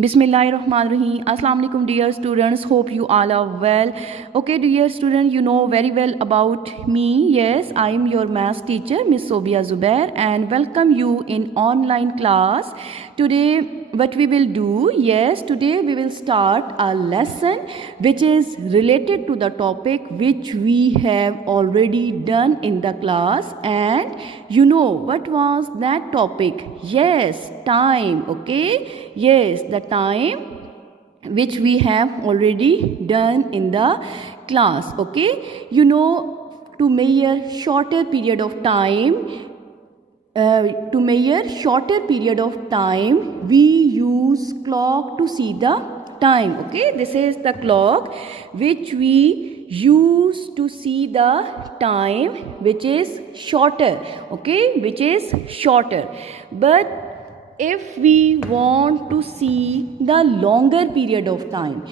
Bismillahirrahmanirrahim. Assalamu alaikum dear students. Hope you all are well. Okay dear student, you know very well about me. Yes, I am your math teacher Miss Sobia Zubair and welcome you in online class. Today what we will do, yes, today we will start a lesson which is related to the topic which we have already done in the class. And you know what was that topic? Yes, time. Okay, yes, the time which we have already done in the class. Okay, you know, to measure shorter period of time, we use clock to see the time. Okay, this is the clock which we use to see the time which is shorter. Okay, which is shorter. But if we want to see the longer period of time,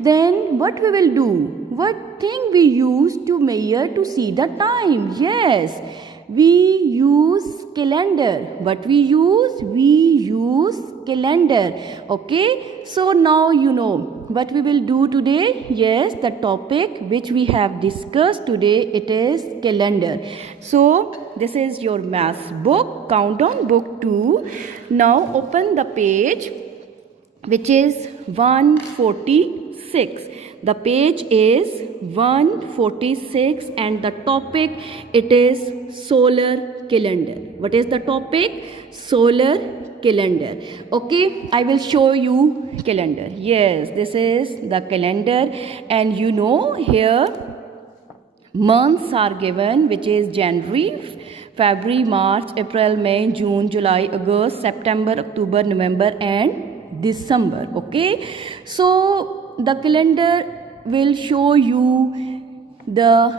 then what we will do? What thing we use to measure to see the time? Yes, we use calendar. What we use? We use calendar. Okay, so now you know what we will do today. Yes, the topic which we have discussed today, it is calendar. So this is your math book, countdown book 2. Now open the page which is 146. The page is 146 and the topic, it is solar calendar. What is the topic? Solar calendar. Okay, I will show you calendar. Yes, this is the calendar and you know here months are given, which is January, February, March, April, May, June, July, August, September, October, November and December. Okay, so the calendar will show you the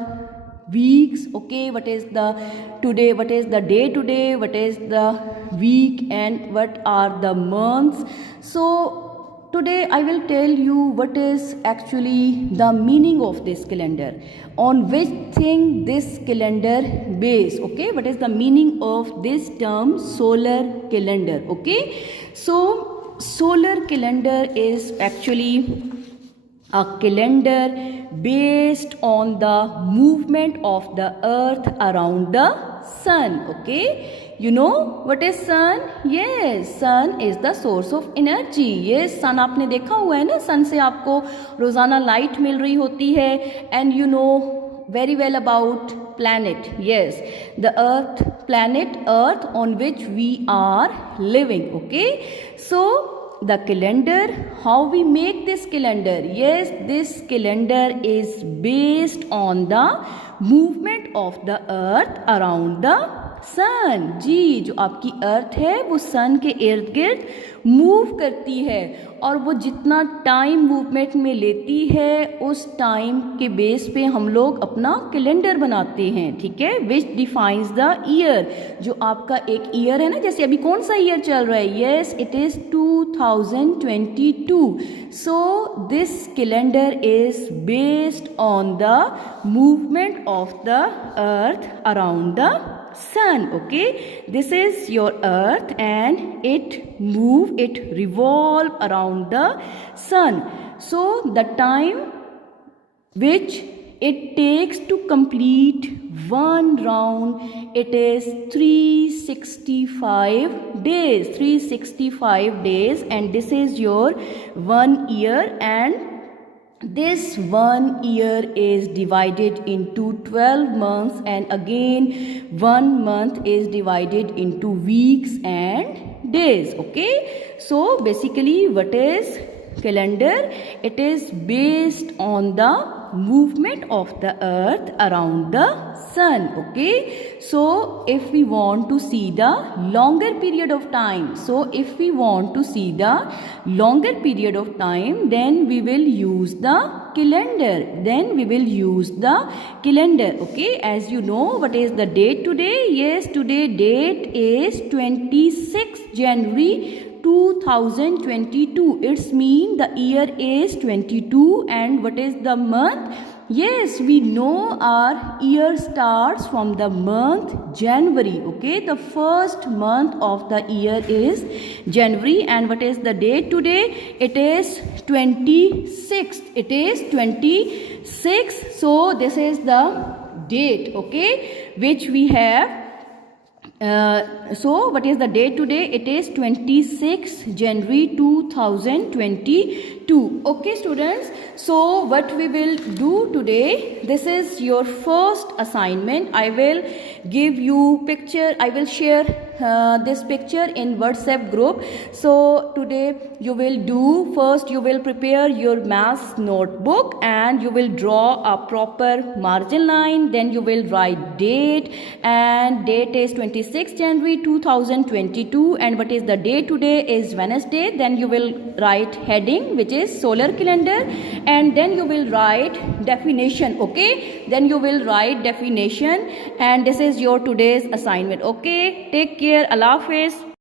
weeks. Okay, what is the today, what is the day today, what is the week and what are the months. So today I will tell you what is actually the meaning of this calendar, on which thing this calendar based. Okay, what is the meaning of this term solar calendar. Okay, so solar calendar is actually a calendar based on the movement of the earth around the sun. Okay, you know what is sun? Yes, sun is the source of energy. Yes, sun आपने देखा हुआ है ना, sun से आपको रोजाना light मिल रही होती है. And you know very well about planet. Yes, the earth, planet earth on which we are living. Okay, so the calendar, how we make this calendar? Yes, this calendar is based on the movement of the earth around the सन. जी, जो आपकी अर्थ है वो सन के इर्द गिर्द move करती है और वो जितना टाइम मूवमेंट में लेती है उस टाइम के बेस पे हम लोग अपना कैलेंडर बनाते हैं. ठीक है, विच डिफाइंस द ईयर. जो आपका एक ईयर है ना, जैसे अभी कौन सा ईयर चल रहा है? Yes, it is 2022. So this calendar is based on the movement of the earth around the sun. Okay, this is your earth and it revolve around the sun. So the time which it takes to complete one round, it is 365 days and this is your 1 year. And this 1 year is divided into 12 months and again 1 month is divided into weeks and days. Okay, so basically what is calendar? It is based on the movement of the earth around the sun. Okay, so if we want to see the longer period of time, then we will use the calendar. Okay, as you know, what is the date today? Yes, today date is 26 January 2022. It's mean the year is 22 and what is the month? Yes, we know our year starts from the month January. Okay, the first month of the year is January, and what is the date today? It is 26th. It is 26th. So this is the date, okay, which we have. So what is the date today? It is 26 January 2022. Okay students, so what we will do today, this is your first assignment. I will give you picture, I will share this picture in WhatsApp group. So today you will do, first you will prepare your maths notebook and you will draw a proper margin line. Then you will write date, and date is 26 January 2022, and what is the day today is Wednesday. Then you will write heading, which is solar calendar, and then you will write definition. Okay, then you will write definition, and this is your today's assignment. Okay, take care. Allah Hafiz.